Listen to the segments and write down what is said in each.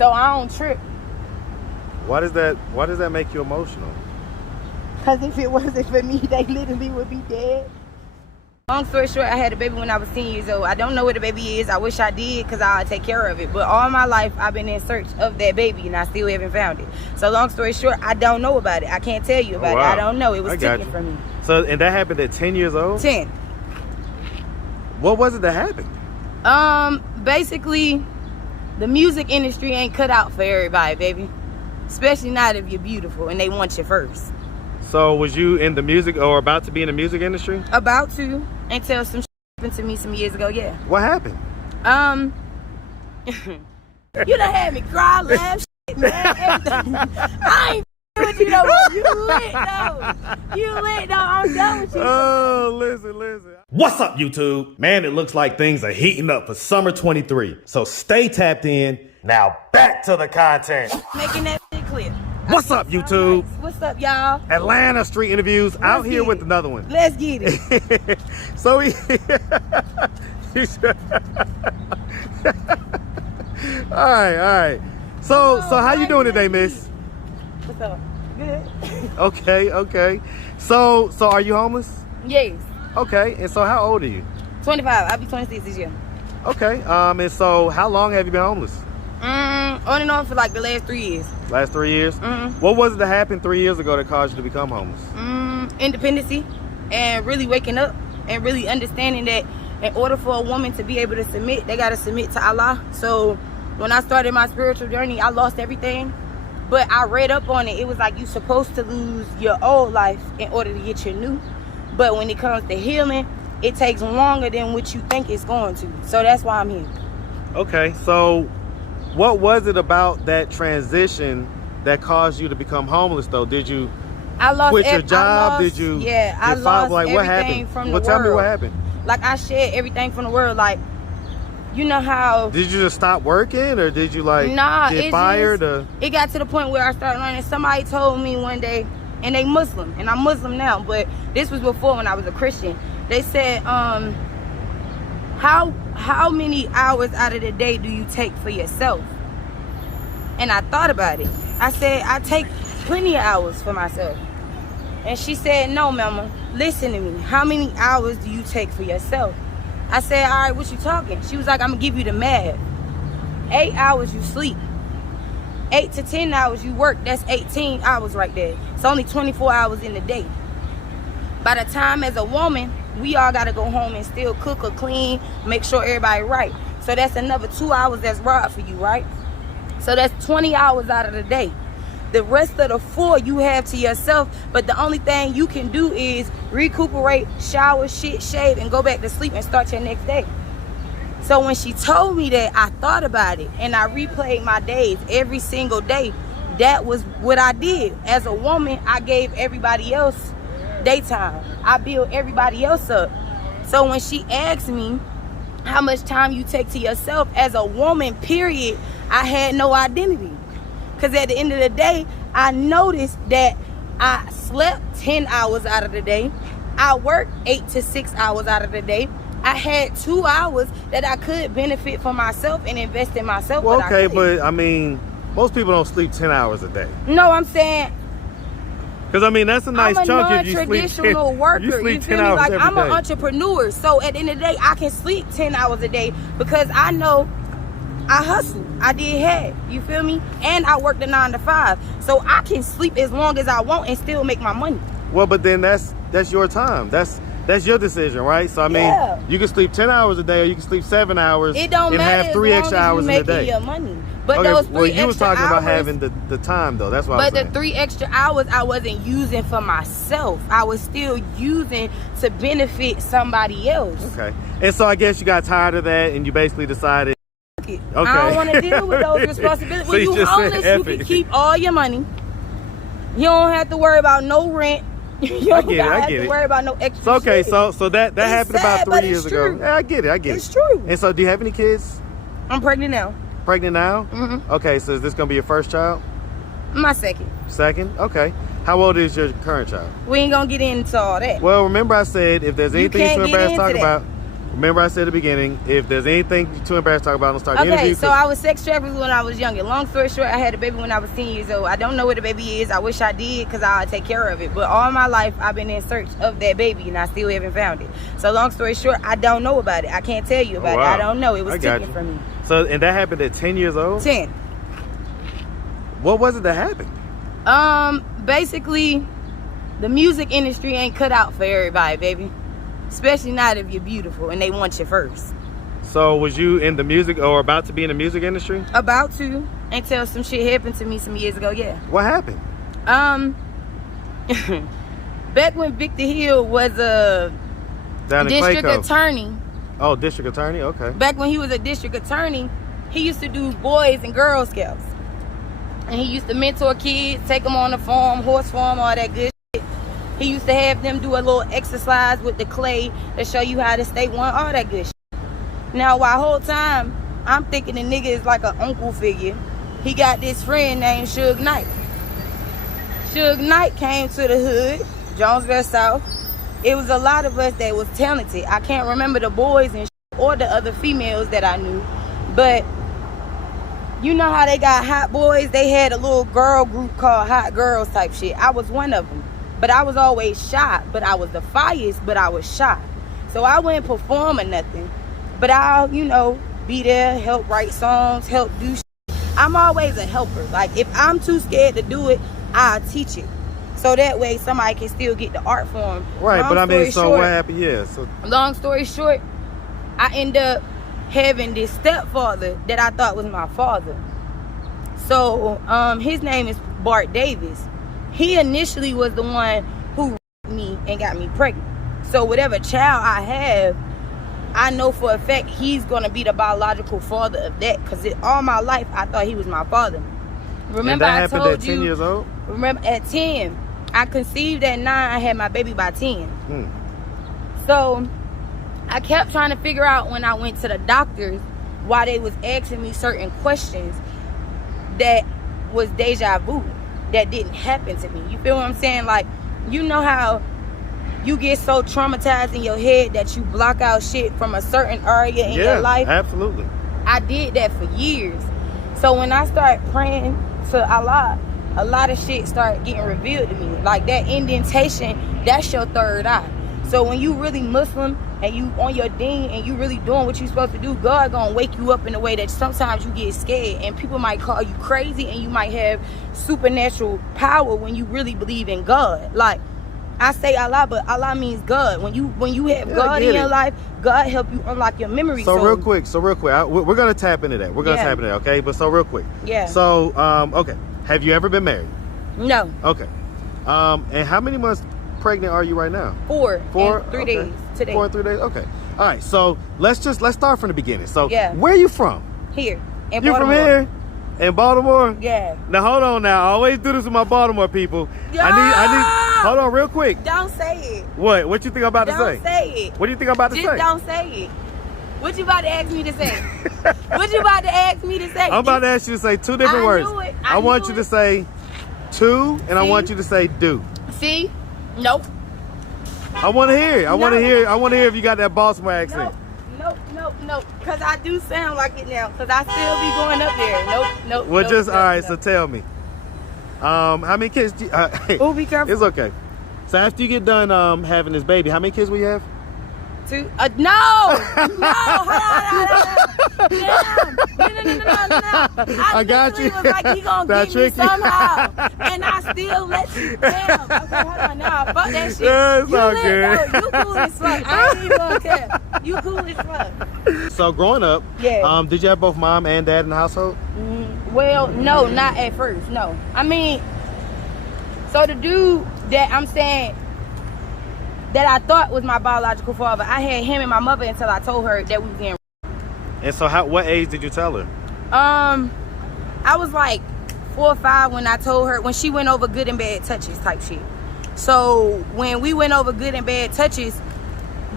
So I don't trip. Why does that make you emotional? Because if it wasn't for me, they literally would be dead. Long story short, I had a baby when I was 10 years old. I don't know what the baby is. I wish I did because I'll take care of it. But all my life, I've been in search of that baby, and I still haven't found it. So long story short, I don't know about it. I can't tell you about it. I don't know. It was taken from me. So, and that happened at 10 years old? 10. What was it that happened? Basically, the music industry ain't cut out for everybody, baby. Especially not if you're beautiful and they want you first. So was you in the music or about to be in the music industry? About to, until some happened to me some years ago, yeah. What happened? You done had me cry, laugh, shit, man, everything. I ain't with you no more. You lit though. You lit though. I'm done with you. Oh, listen. What's up, YouTube? Man, it looks like things are heating up for summer 23. So stay tapped in. Now back to the content. Making that shit clear. What's up, YouTube? What's up, y'all? Atlanta Street Interviews out here with another one. Let's get it. So we all right. So how you doing today, miss? What's up? Good. Okay. So are you homeless? Yes. Okay. And so how old are you? 25. I'll be 26 this year. Okay. And so how long have you been homeless? On and on for like the last 3 years. Last 3 years? What was it that happened 3 years ago that caused you to become homeless? Independency, and really waking up and really understanding that in order for a woman to be able to submit, they got to submit to Allah. So when I started my spiritual journey, I lost everything. But I read up on it. It was like you're supposed to lose your old life in order to get your new. But when it comes to healing, it takes longer than what you think it's going to. So that's why I'm here. Okay, so what was it about that transition that caused you to become homeless, though? Did you quit your job? Did you? Yeah, I lost like, what everything happened? from the Well, world. tell me what happened. Like, I shed everything from the world. Like, you know how... Did you just stop working, or did you, like, get fired? It got to the point where I started learning. Somebody told me one day, and they Muslim, and I'm Muslim now, but this was before when I was a Christian. They said, how many hours out of the day do you take for yourself? And I thought about it. I said, I take plenty of hours for myself. And she said, no, mama, listen to me. How many hours do you take for yourself? I said, all right, what you talking? She was like, I'm gonna give you the math. 8 hours you sleep. 8 to 10 hours you work. That's 18 hours right there. It's only 24 hours in the day. By the time as a woman, we all gotta go home and still cook or clean, make sure everybody right. So that's another 2 hours that's robbed for you, right? So that's 20 hours out of the day. The rest of the 4 you have to yourself, but the only thing you can do is recuperate, shower, shave, and go back to sleep and start your next day. So when she told me that, I thought about it, and I replayed my days every single day. That was what I did. As a woman, I gave everybody else daytime. I built everybody else up. So when she asked me how much time you take to yourself as a woman, period, I had no identity. Because at the end of the day, I noticed that I slept 10 hours out of the day. I worked 8 to 6 hours out of the day. I had 2 hours that I could benefit for myself and invest in myself. Well, okay, but I mean, most people don't sleep 10 hours a day. No, I'm saying... Because, I mean, that's a nice chunk if you sleep 10 non-traditional worker. You sleep 10 me? hours like, every I'm day. an entrepreneur. So at the end of the day, I can sleep 10 hours a day because I know I hustle. I did hair. You feel me? And I work the 9 to 5. So I can sleep as long as I want and still make my money. Well, but then that's your time. That's your decision, right? So I mean, you can sleep 10 hours a day, or you can sleep 7 hours. It don't and matter have 3 extra hours in the day. Your money. But okay, those 3 well, you was talking hours, about having the time, though. That's why. But the 3 extra hours I wasn't using for myself. I was still using to benefit somebody else. Okay. And so I guess you got tired of that, and you basically decided. Okay. I don't want to deal with those responsibilities. So when you homeless, you can keep all your money. You don't have to worry about no rent. You don't have to worry about no extra so, okay, shit. so that happened sad, about 3 years ago. Yeah, I get it. It's true. And so do you have any kids? I'm pregnant now. Pregnant now? Mm-hmm. Okay, so is this going to be your first child? My second. Second? Okay. How old is your current child? We ain't going to get into all that. Well, remember I said if there's anything too embarrassed to talk about, Remember I said at the beginning, if there's anything you're too embarrassed to talk about, don't start the interview. Okay, so I was sex trafficked when I was younger. Long story short, I had a baby when I was 10 years old. I don't know where the baby is. I wish I did because I'll take care of it. But all my life, I've been in search of that baby and I still haven't found it. So long story short, I don't know about it. I can't tell you about it. I don't know. It was taken from me. So, and that happened at 10 years old? 10. What was it that happened? Basically, the music industry ain't cut out for everybody, baby. Especially not if you're beautiful and they want you first. So was you in the music or about to be in the music industry? About to, until some shit happened to me some years ago, yeah. What happened? Back when Victor Hill was a district attorney. Oh, district attorney, okay. Back when he was a district attorney, he used to do Boys and Girl Scouts. And he used to mentor kids, take them on the farm, horse farm, all that good shit. He used to have them do a little exercise with the clay to show you how to stay one, all that good shit. Now, while whole time, I'm thinking the nigga is like an uncle figure. He got this friend named Suge Knight. Suge Knight came to the hood, Jonesboro South. It was a lot of us that was talented. I can't remember the boys and or the other females that I knew. But you know how they got hot boys? They had a little girl group called Hot Girls type shit. I was one of them. But I was always shy. But I was the fiest, but I was shy. So I wouldn't perform or nothing. But I'll, you know, be there, help write songs, help do shit. I'm always a helper. Like, if I'm too scared to do it, I'll teach it. So that way somebody can still get the art form. Right, but I mean, so what happened? Yeah. So long story short, I end up having this stepfather that I thought was my father. So his name is Bart Davis. He initially was the one who raped me and got me pregnant. So whatever child I have, I know for a fact he's going to be the biological father of that, because all my life I thought he was my father. Remember, and that happened at 10 years old? Remember, at 10. I conceived at 9. I had my baby by 10. So I kept trying to figure out when I went to the doctors why they was asking me certain questions that was deja vu, that didn't happen to me. You feel what I'm saying? Like, you know how you get so traumatized in your head that you block out shit from a certain area in your life? Yeah, absolutely. I did that for years. So when I started praying to Allah, a lot of shit started getting revealed to me. Like that indentation, that's your third eye. So when you really Muslim and you on your deen and you really doing what you supposed to do, God gonna wake you up in a way that sometimes you get scared and people might call you crazy and you might have supernatural power when you really believe in God. Like, I say Allah, but Allah means God. When you have God in your life, God help you unlock your memory. So real quick, we're gonna tap into that. We're gonna tap into that, okay? But so real quick. Yeah. So, okay. Have you ever been married? No. Okay. And how many months pregnant are you right now? 4. 4. And 3 days today. 4 and 3 days. Okay. All right. So let's start from the beginning. So where are you from? Here. In you Baltimore. From here? In Baltimore? Yeah. Now hold on. Now I always do this with my Baltimore people. Yo! I need. Hold on, real quick. Don't say it. What? What you think I'm about to say? Don't say it. What do you think I'm about to say? Just don't say it. What you about to ask me to say? What you about to ask me to say? I'm about to ask you to say 2 different words. Knew it. I want you to say to, and I want you to say do. See? Nope. I want to hear it. I want to hear if you got that Baltimore accent. Nope. Because I do sound like it now. Because I still be going up there. Nope. Well, all right. So tell me, how many kids? Oh, be careful. It's okay. So after you get done having this baby, how many kids will you have? 2. No. Hold on. No. I got you. Was like, he gonna get me somehow, and I still let you down. Okay, hold on. Nah, fuck that shit. Yeah, it's all good. No, you cool as fuck. I ain't even gonna care. You cool as fuck. So growing up, did you have both mom and dad in the household? Well, no, not at first. No, I mean, so the dude that I'm saying that I thought was my biological father, I had him and my mother until I told her that we was in. And so what age did you tell her? I was like 4 or 5 when I told her, when she went over good and bad touches type shit. So when we went over good and bad touches,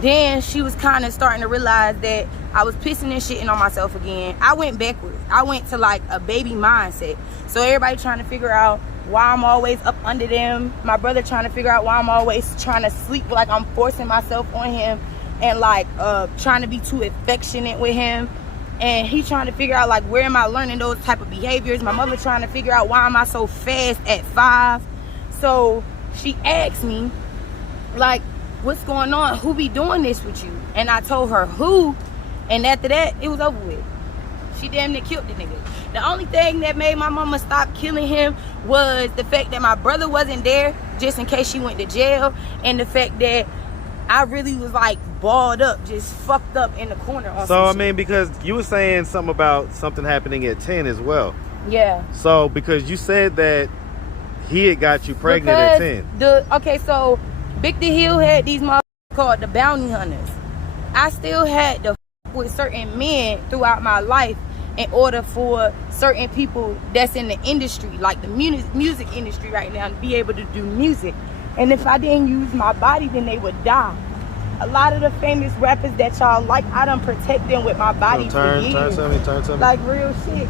then she was kind of starting to realize that I was pissing and shitting on myself again. I went backwards. I went to like a baby mindset. So everybody trying to figure out why I'm always up under them. My brother trying to figure out why I'm always trying to sleep like I'm forcing myself on him. and like trying to be too affectionate with him. And he trying to figure out like where am I learning those type of behaviors. My mother trying to figure out why am I so fast at 5. So she asked me like, what's going on? Who be doing this with you? And I told her who, and after that it was over with. She damn near killed the nigga. The only thing that made my mama stop killing him was the fact that my brother wasn't there just in case she went to jail, and the fact that I really was like balled up, just fucked up in the corner. On so I shit. mean, because you were saying something about something happening at 10 as well. Yeah. So because you said that he had got you pregnant at 10. Okay, so Big the Hill had these motherfuckers called the bounty hunters. I still had to fuck with certain men throughout my life in order for certain people that's in the industry, like the music industry right now, to be able to do music. And if I didn't use my body, then they would die. A lot of the famous rappers that y'all like, I done protect them with my body for years. Turn to me. Like real shit.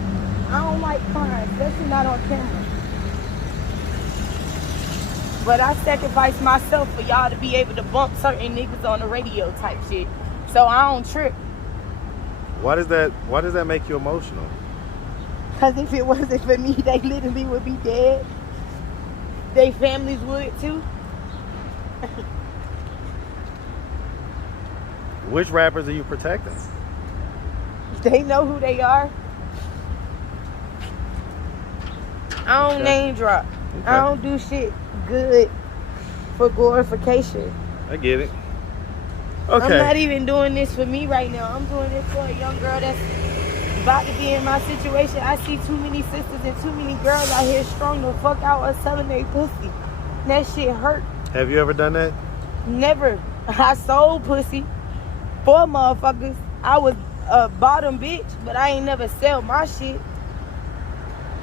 I don't like crime, especially not on camera. But I sacrificed myself for y'all to be able to bump certain niggas on the radio type shit. So I don't trip. Why does that make you emotional? Cause if it wasn't for me, they literally would be dead. They families would too. Which rappers are you protecting? They know who they are. I don't name drop. Okay. I don't do shit good for glorification. I get it. Okay. I'm not even doing this for me right now. I'm doing this for a young girl that's about to be in my situation. I see too many sisters and too many girls out here strung the fuck out or selling their pussy. That shit hurt. Have you ever done that? Never. I sold pussy for motherfuckers. I was a bottom bitch, but I ain't never sell my shit.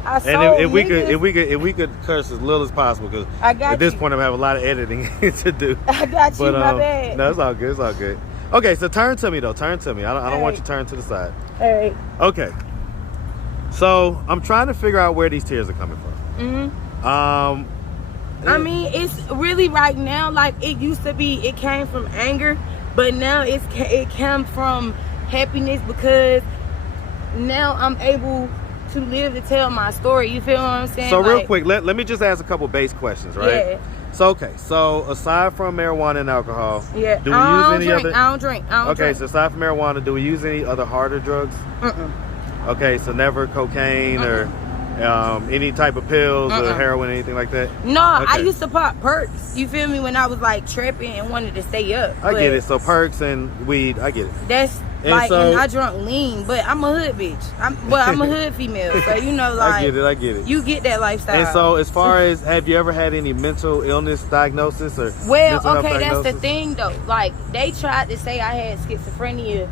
I sold And if we could curse as little as possible, because at this point I'm having a lot of editing to do. I got you, but, my bad. No, it's all good. It's all good. Okay, so turn to me though. Turn to me. I don't want you to turn to the side. All right. Okay. So I'm trying to figure out where these tears are coming from. I mean, it's really right now like it used to be. It came from anger, but now it came from happiness because now I'm able to live to tell my story. You feel what I'm saying? So real quick, let me just ask a couple base questions, right? Yeah. So aside from marijuana and alcohol, yeah, do we use any other? I don't drink. Okay, so aside from marijuana, do we use any other harder drugs? Okay, so never cocaine or any type of pills or heroin, anything like that? No, okay. I used to pop perks. You feel me? When I was like tripping and wanted to stay up. I get it. So perks and weed, I get it. That's and like, and I drunk lean, but I'm a hood bitch. I'm a hood female, so you know, like I get it. You get that lifestyle. And so, as far as, have you ever had any mental illness diagnosis or? Well, okay, that's the thing though. Like they tried to say I had schizophrenia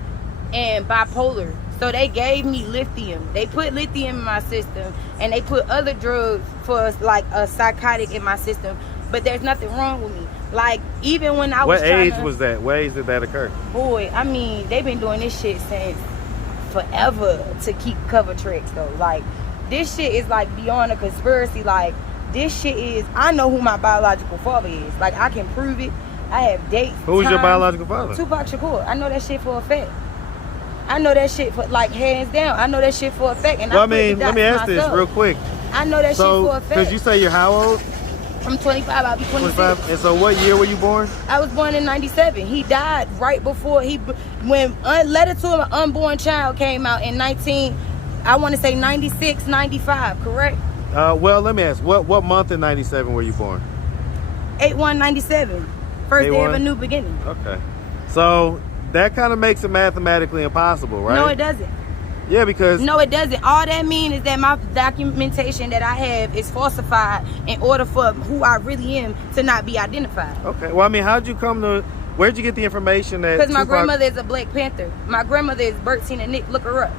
and bipolar, so they gave me lithium. They put lithium in my system, and they put other drugs for like a psychotic in my system. But there's nothing wrong with me. Like, even when I was What age was that? What age did that occur? Boy, I mean, they've been doing this shit since forever to keep cover tracks, though. Like, this shit is, like, beyond a conspiracy. Like, this shit is... I know who my biological father is. Like, I can prove it. I have dates. Who's your biological father? Tupac Shakur. I know that shit for a fact. I know that shit for, like, hands down. I know that shit for a fact. And well, I mean, let me ask this real quick. I know that shit for a fact. Because you say you're how old? I'm 25, I'll be 26. 25. And so what year were you born? I was born in 97. He died right before when Letter to an Unborn Child came out in 96, 95, correct? Well, let me ask, what month in 97 were you born? 8/1/97. First day of a new beginning. Okay. So that kind of makes it mathematically impossible, right? No, it doesn't. Yeah, because... No, it doesn't. All that means is that my documentation that I have is falsified in order for who I really am to not be identified. Okay. Well, I mean, where'd you get the information that... Because my grandmother is a Black Panther. My grandmother is Bertina Nick. Look her up.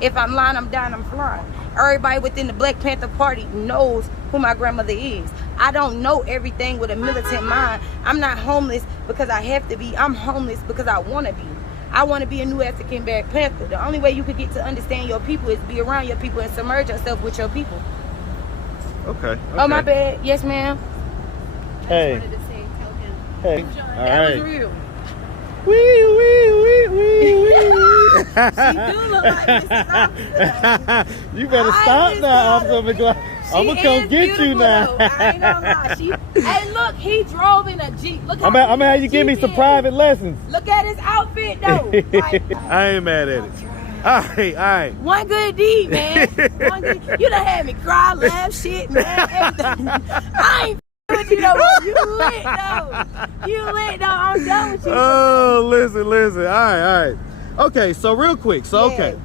If I'm lying, I'm dying, I'm flying. Everybody within the Black Panther Party knows who my grandmother is. I don't know everything with a militant mind. I'm not homeless because I have to be. I'm homeless because I want to be. I want to be a new African Black Panther. The only way you could get to understand your people is be around your people and submerge yourself with your people. Okay. Oh, my bad. Yes, ma'am. Hey. I just wanted to say, tell him. Hey. That was real. She do look like Mrs. Officer. You better stop now, Officer McGuire. I'm gonna come get you now. Though. I ain't gonna lie. Hey, look, he drove in a Jeep. Look, I'm gonna have you give me some private lessons. Look at his outfit, though. I ain't mad at it. All right. One good deed, man. You done had me cry, laugh, shit, man. Everything. I ain't with you, though. You lit, though. I'm done with you. Oh, listen. All right. Okay, so real quick. Okay.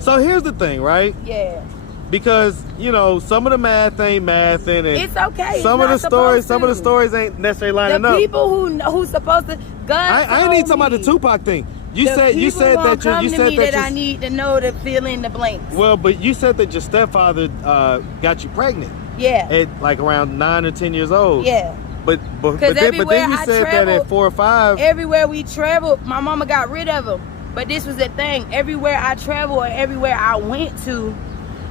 So here's the thing, right? Yeah. Because, you know, some of the math ain't mathing, and it's okay. Some of the stories ain't necessarily lining up. The people who's supposed to I ain't need talking about the Tupac thing. You said that I need to know to fill in the blanks. Well, but you said that your stepfather got you pregnant. Yeah. At like around 9 or 10 years old. Yeah. But then you said that at 4 or 5. Everywhere we traveled, my mama got rid of him. But this was the thing. Everywhere I traveled or everywhere I went to,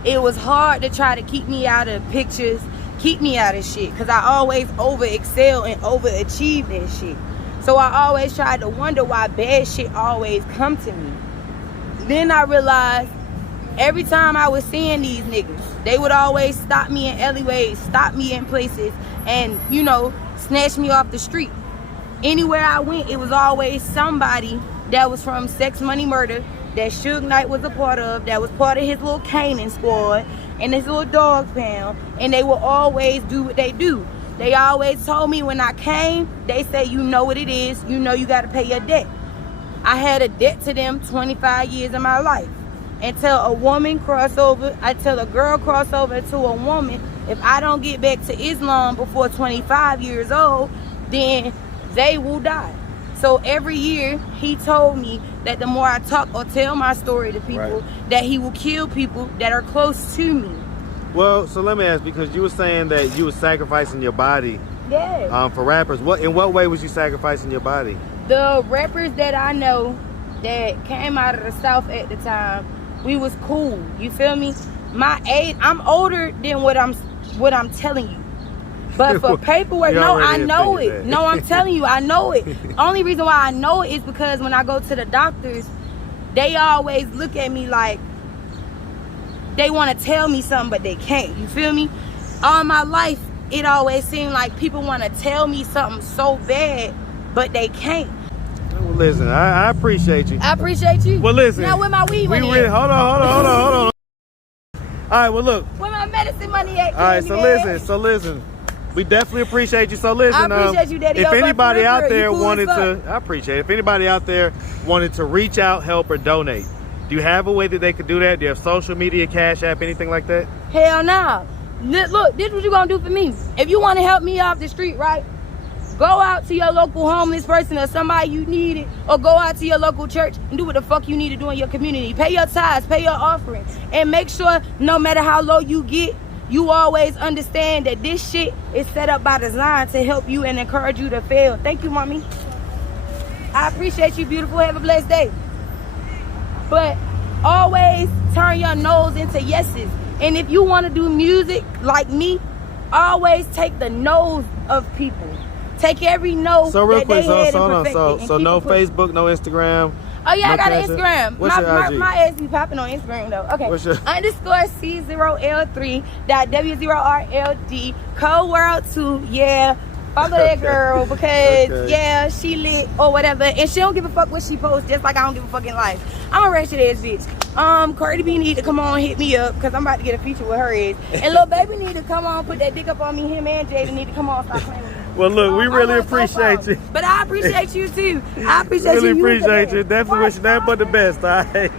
it was hard to try to keep me out of pictures, keep me out of shit. Because I always over-excel and overachieved and shit. So I always tried to wonder why bad shit always come to me. Then I realized every time I was seeing these niggas, they would always stop me in alleyways, stop me in places, and, you know, snatch me off the street. Anywhere I went, it was always somebody that was from Sex Money Murder, that Suge Knight was a part of, that was part of his little Canaan squad and his little dog pound, and they will always do what they do. They always told me when I came, they say, you know what it is, you know you got to pay your debt. I had a debt to them 25 years of my life. Until a woman crossover, until a girl crossover to a woman, if I don't get back to Islam before 25 years old, then they will die. So every year, he told me that the more I talk or tell my story to people, that he will kill people that are close to me. Well, so let me ask, because you were saying that you were sacrificing your body for rappers. In what way was you sacrificing your body? The rappers that I know that came out of the South at the time, we was cool. You feel me? My age, I'm older than what I'm telling you. But for paperwork, no, I know it. No, I'm telling you, I know it. Only reason why I know it is because when I go to the doctors, they always look at me like they want to tell me something, but they can't. You feel me? All my life, it always seemed like people want to tell me something so bad, but they can't. Well, listen, I appreciate you. I appreciate you. Well, listen. Now, where my weed money at? Hold on. All right, well, look. Where my medicine money at? All right, so listen. We definitely appreciate you. So listen, I appreciate you, Daddy. If anybody out there cool wanted to, I appreciate it. If anybody out there wanted to reach out, help, or donate, do you have a way that they could do that? Do you have social media, Cash App, anything like that? Hell no. Look, this is what you gonna do for me. If you want to help me off the street, right? Go out to your local homeless person or somebody you need it, or go out to your local church and do what the fuck you need to do in your community. Pay your tithes, pay your offering, and make sure no matter how low you get, you always understand that this shit is set up by design to help you and encourage you to fail. Thank you, mommy. I appreciate you, beautiful. Have a blessed day. But always turn your no's into yeses. And if you want to do music like me, always take the no's of people. Take every no so real that quick, they had so no Facebook, no Instagram. Oh yeah, no I got an Cash Instagram. My ass be popping on Instagram though. Okay. What's your _C0L3.W0RLD code world 2. Yeah. Follow that girl because yeah, she lit or whatever, and she don't give a fuck what she posts, just like I don't give a fuck in life. I'm a ratchet ass bitch. Cardi B need to come on hit me up because I'm about to get a feature with her ass, and Lil Baby need to come on put that dick up on me. Him and Jada need to come on stop playing with me. Well, look, we really appreciate you. But I appreciate you too. I appreciate really you. Appreciate you. Definitely wish you nothing but the best. All right.